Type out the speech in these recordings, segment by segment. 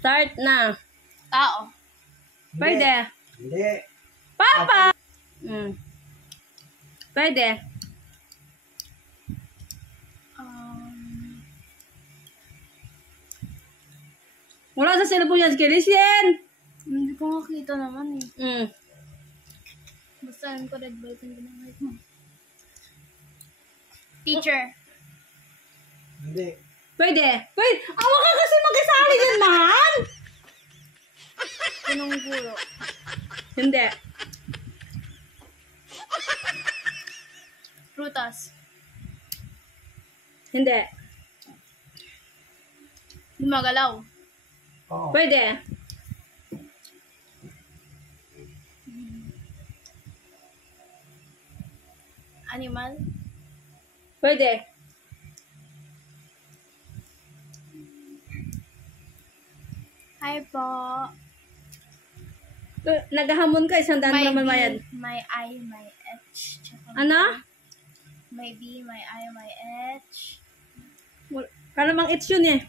Start na. Tao. Pwede. Hindi. Papa! Pwede. Wala sa cellphone yan, Kilisien! Hindi ko makita naman eh. Mm. Basta alam ko red belt yung ginamit mo. Teacher. Hindi. Pwede. Pwede. Awa ka kasi mag-isali dyan, mahal! Punong guro. Hindi. Prutas. Hindi. Gumagalaw. Oo. Pwede. Animal. Pwede. Hi po. Naghahamon ka, isang daan naman mayad. May I, may H. Tsaka Ano? may B, may I, may H. Kala mang it's yun eh.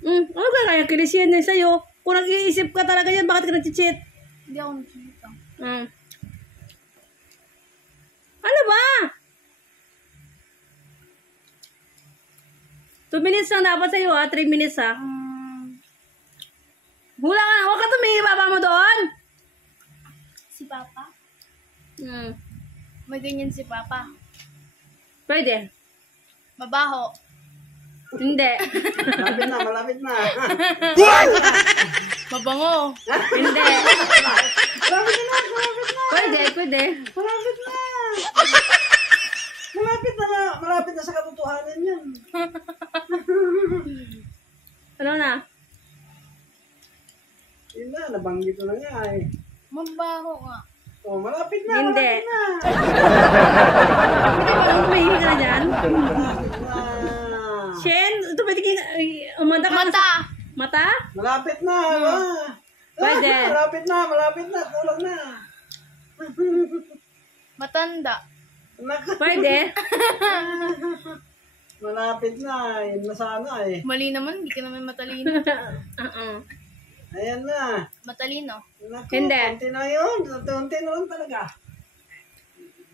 Ano ka kaya Kilisien eh sa'yo? Kung nag-iisip ka talaga yan, bakit ka nag-cheat? Hindi ako nakikita. Ano ba? 2 minutes lang dapat sa'yo ha, 3 minutes ha. Hula ka na, huwag ka tumingin baba mo doon. Si Papa? Hmm. May ganyan si Papa. Pwede. Mabaho. Hindi. Malapit na, malapit na. Mabango. Hindi. Malapit na, malapit na. Pwede, pwede. Malapit na. Malapit na na. Malapit na sa katotohanan yan. Ano na? Yun na, nabanggit ko na nga eh. Mabaho nga. Oh, malapit na, Hindi. malapit na. Tumingin ka na dyan. Malapit na. Shen, ito pwede umanda ka. Mata. Mata? Malapit na. Pwede. Malapit na, malapit na. Kulang na. Matanda. Naku. Pwede. Malapit na. Yun na sana eh. Mali naman, hindi ka naman matalino. Ayan na. Matalino. Naku, Hindi. konti na yun. Konti na lang talaga.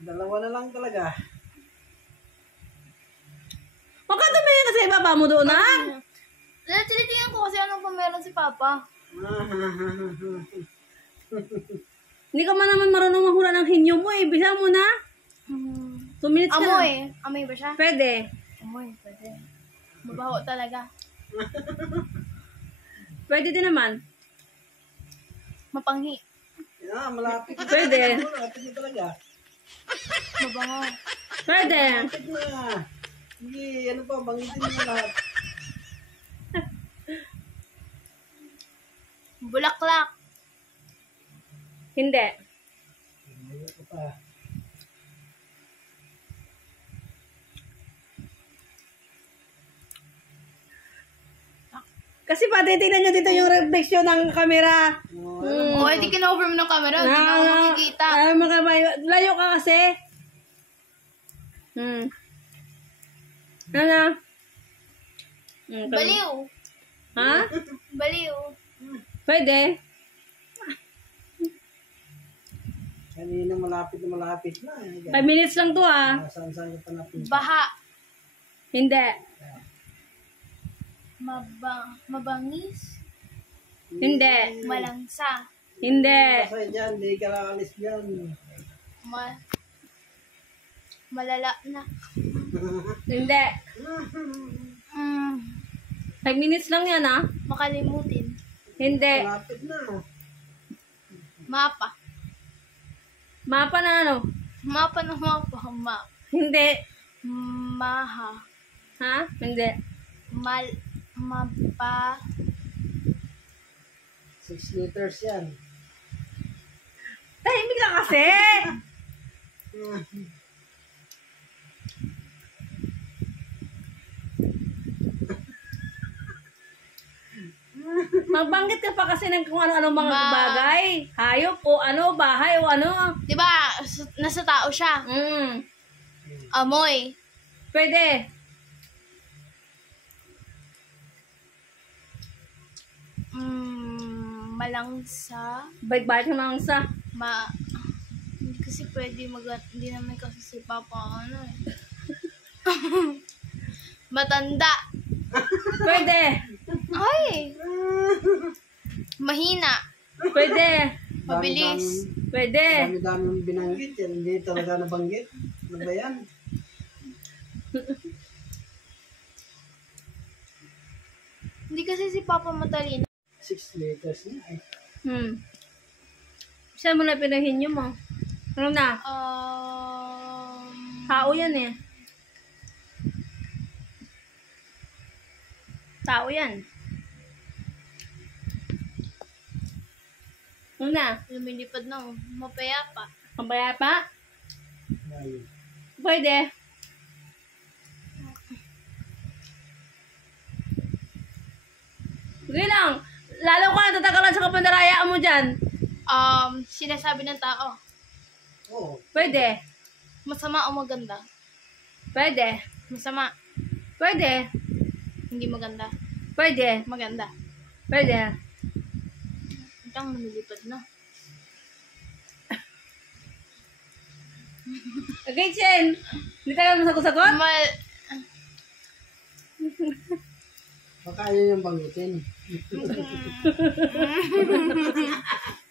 Dalawa na lang talaga. Huwag ka tumingin kasi ibaba mo doon ha. Tinitingnan ko kasi anong pa meron si Papa. Hindi ka man naman marunong mahula ng hinyo mo eh. Bisa mo na. 2 minutes ka na. Amoy. Amoy ba siya? Pwede. Amoy, pwede. Mabaho talaga. Pwede din naman. Mapanghi. Yan, malapit na. Pwede. Malapit na talaga. Mabango. Pwede. Malapit na. Sige, ano pa, bangitin mo lahat. Bulaklak. Hindi. Ano pa? Kasi patitignan nyo dito yung reflection ng camera. Oh, hindi kina-over mo ng camera. Hindi na ako makikita. Layo ka kasi. Ano? Baliw. Ha? Baliw. Pwede. Kanina malapit na. 5 minutes lang to ah. Saan-saan ka pa napunta? Baha. Hindi. Mabangis. Hindi. Malangsa. Hindi. Kasi dyan, di ka lang alis dyan. Malala na. Hindi. 5 minutes lang yan ah. Makalimutin. Hindi. Malapit na. Mapa. Mapa na ano? Mapa na mapa. Hindi. Maha. Ha? Hindi. Mapa. 6 liters yan. Tahimik ka kasi. Magbanggit ka pa kasi ng kung ano-ano mga bagay. Hayop o ano, bahay o ano. Diba, nasa tao siya. Amoy. Pwede. malangsa, Balik-balik ka lang sa... hindi kasi pwede hindi naman kasi si Papa ano eh. Matanda. Pwede. Ay! Mahina. Pwede. Mabilis. Pwede. Dami-dami yung binanggit yan. Hindi talaga nabanggit. Ano ba yan? Hindi kasi si Papa matalino. 6 letters na eh. Saan mo na pinahin nyo mo? Ano na? Tao yan eh. Tao yan. Ano na? Lumilipad na, mapayapa. Pambayapa? Ayun. Pwede. Sige lang. Lalo ko na tatagalan sa kapandarayaan mo dyan. Sinasabi ng tao, Oo. Pwede. masama o maganda? Pwede. Masama, Pwede. hindi maganda. Pwede. Maganda. Pwede. Itang lumilipad na. Okay, Chen. Hindi tayo masagot-sagot? Baka yun yung banggitin.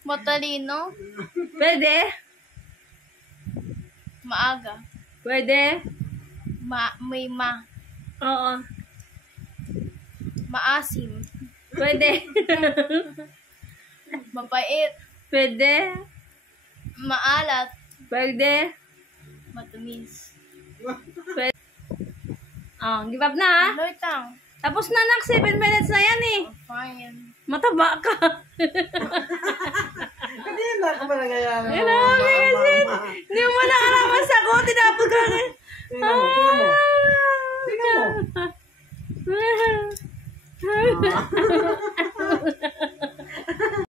Matalino, Pwede. maaga, Pwede. may Oo. maasim, Pwede. mapait, Pwede. maalat, Pwede. matamis. Oh, give up na ha? Wait lang. Tapos na nak, 7 minutes na yan eh. Fine. Mataba ka. Hindi na ako ba nangyayari? Grabe kasi. Hindi mo na kalaman sagot. Tinapos ka. Tingnan mo, tingnan mo. Tingnan mo.